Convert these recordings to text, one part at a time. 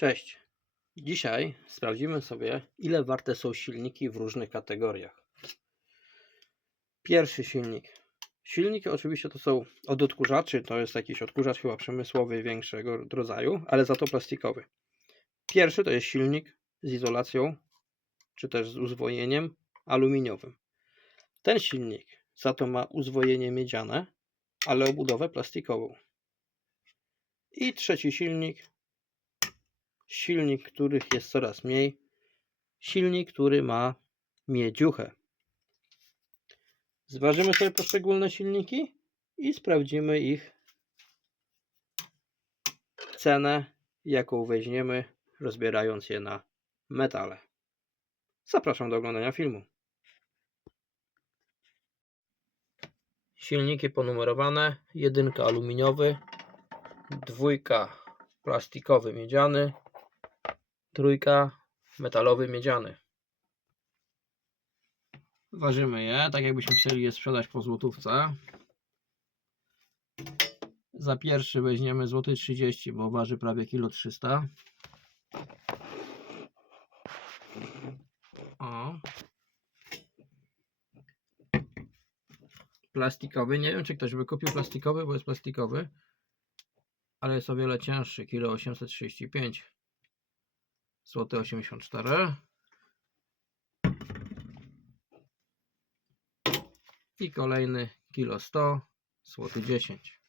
Cześć. Dzisiaj sprawdzimy sobie, ile warte są silniki w różnych kategoriach. Pierwszy silnik. Silniki oczywiście to są od odkurzaczy, to jest jakiś odkurzacz chyba przemysłowy większego rodzaju, ale za to plastikowy. Pierwszy to jest silnik z izolacją, czy też z uzwojeniem aluminiowym. Ten silnik za to ma uzwojenie miedziane, ale obudowę plastikową. I trzeci silnik silnik, których jest coraz mniej, silnik, który ma miedziuchę. Zważymy sobie poszczególne silniki i sprawdzimy ich cenę, jaką weźmiemy, rozbierając je na metale. Zapraszam do oglądania filmu. Silniki ponumerowane. Jedynka aluminiowy, dwójka plastikowy miedziany, trójka metalowy miedziany. Ważymy je, tak jakbyśmy chcieli je sprzedać po złotówce. Za pierwszy weźmiemy złoty 30, bo waży prawie kilo 300. O. Plastikowy, nie wiem czy ktoś by kupił plastikowy, bo jest plastikowy, ale jest o wiele cięższy, kilo 835 złoty 84 i kolejny kilo 100 złoty 10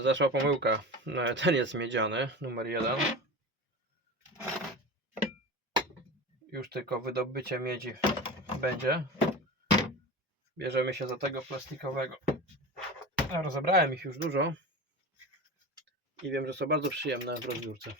Zaszła pomyłka. No, Ten jest miedziany, numer jeden. Już tylko wydobycie miedzi będzie. Bierzemy się za tego plastikowego. Ja rozebrałem ich już dużo. I wiem, że są bardzo przyjemne w rozbiórce.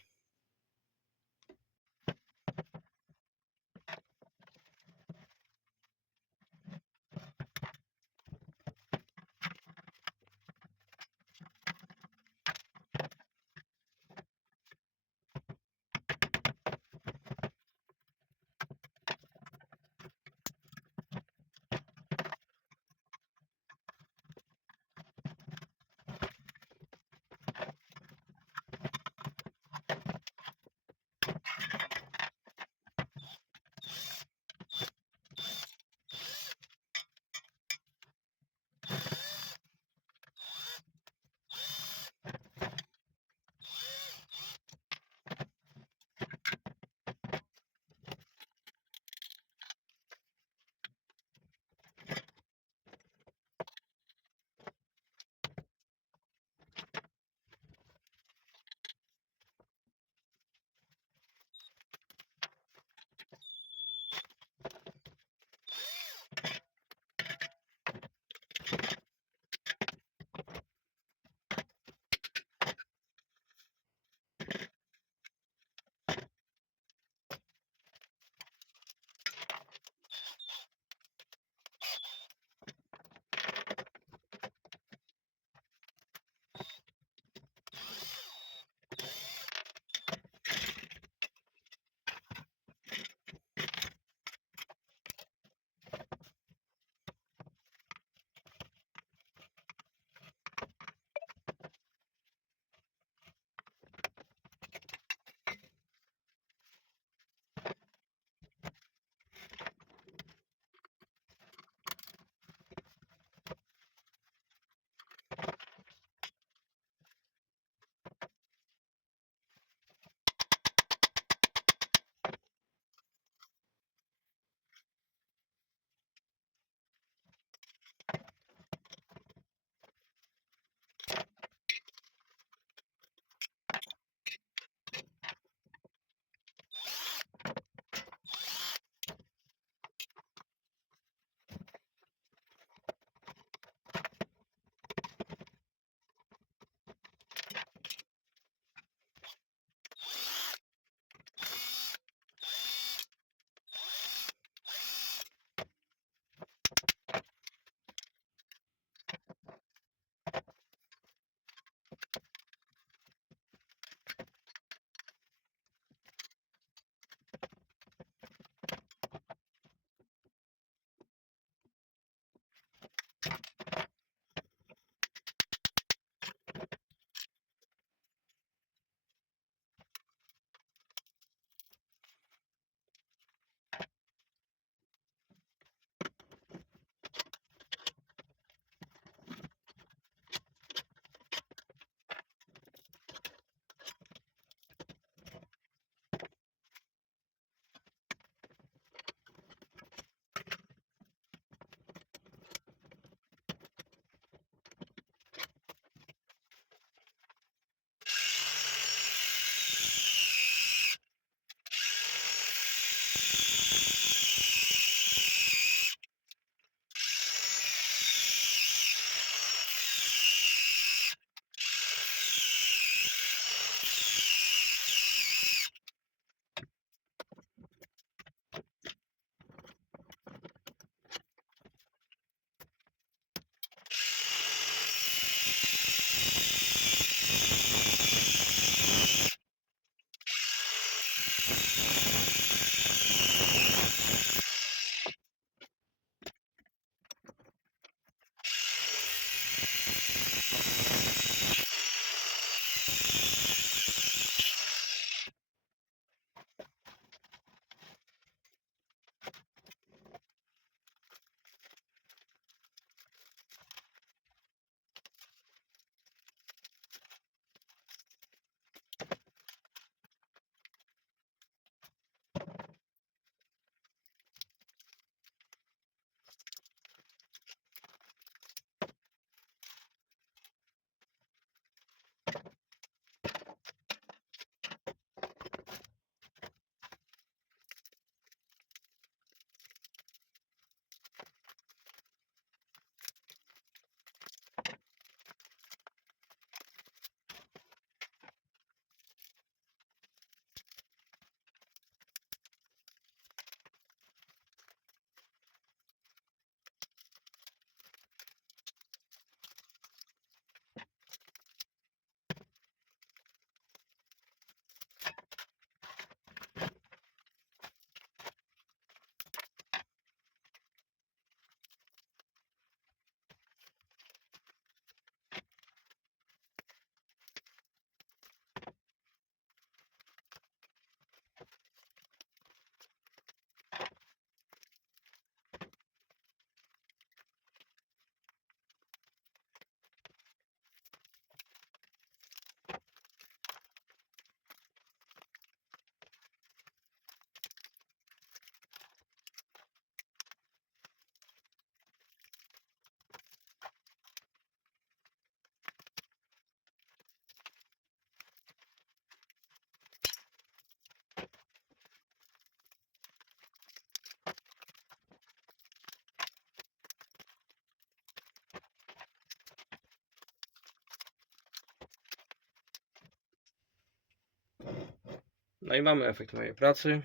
No i mamy efekt mojej pracy.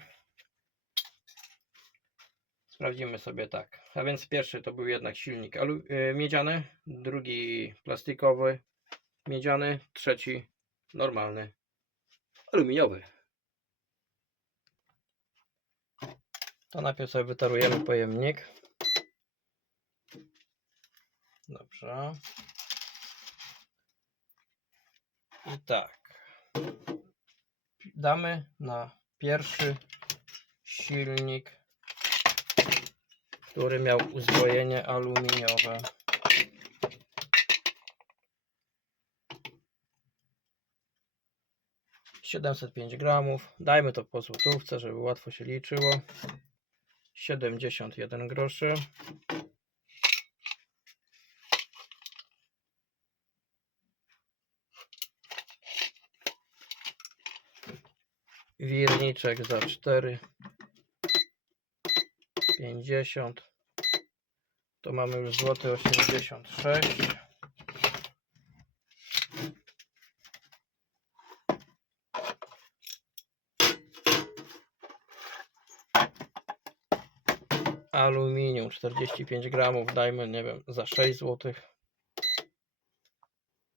Sprawdzimy sobie tak. A więc pierwszy to był jednak silnik e, miedziany, drugi plastikowy, miedziany, trzeci normalny, aluminiowy. To najpierw sobie wytarujemy pojemnik. Dobrze. I tak. Damy na pierwszy silnik, który miał uzbrojenie aluminiowe. Siedemset pięć gramów. Dajmy to po złotówce, żeby łatwo się liczyło. 71 groszy. Wirniczek za 4 50 to mamy już złoty 86 aluminium 45 gramów. Dajmy nie wiem za 6 zł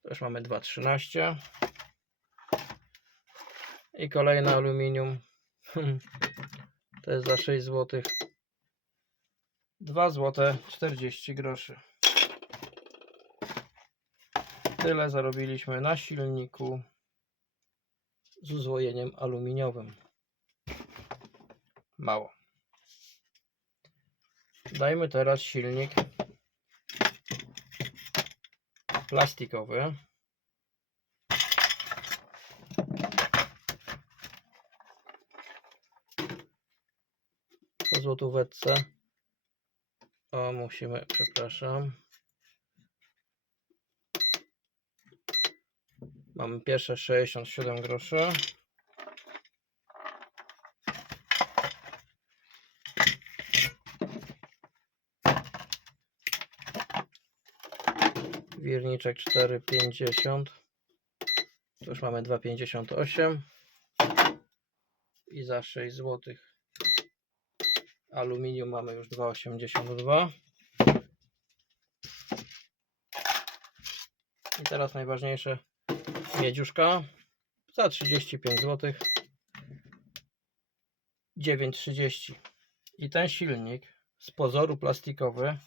też mamy 2,13 i kolejne aluminium. To jest za 6 zł. 2 zł 40 groszy. Tyle zarobiliśmy na silniku z uzłojeniem aluminiowym. Mało. Dajmy teraz silnik plastikowy. złotóweczce. O, musimy, przepraszam. Mamy pierwsze 67 groszy. Wirniczek 4,50. Tu już mamy 2,58. I za 6 złotych Aluminium mamy już 2,82. I teraz najważniejsze miedziuszka za 35 zł. 9,30. I ten silnik z pozoru plastikowy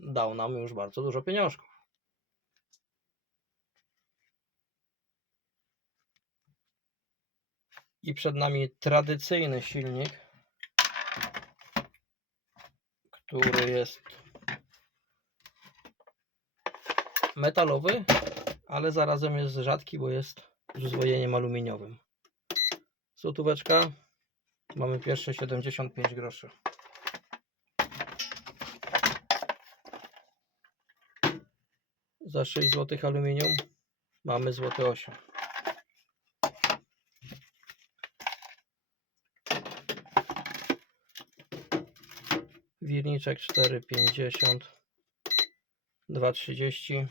dał nam już bardzo dużo pieniążków. I przed nami tradycyjny silnik, który jest metalowy, ale zarazem jest rzadki, bo jest z uzwojeniem aluminiowym. Złotóweczka. Mamy pierwsze 75 groszy. Za 6 zł aluminium mamy złoty 8. Wirniczek 4,50 2,30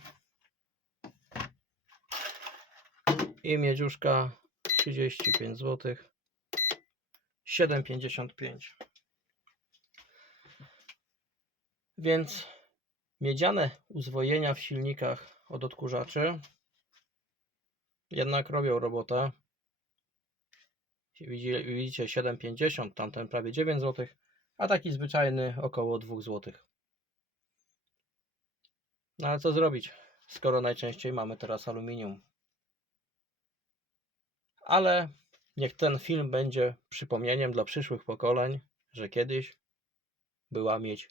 i miedziuszka 35 zł 7,55 więc miedziane uzwojenia w silnikach od odkurzaczy jednak robią robotę. Widzi- widzicie 7,50 tamten prawie 9 zł a taki zwyczajny około 2 zł no ale co zrobić skoro najczęściej mamy teraz aluminium ale niech ten film będzie przypomnieniem dla przyszłych pokoleń, że kiedyś była miedź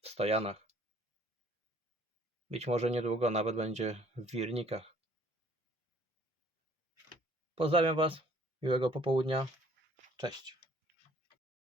w stojanach. Być może niedługo nawet będzie w wirnikach. Pozdrawiam Was, miłego popołudnia. Cześć.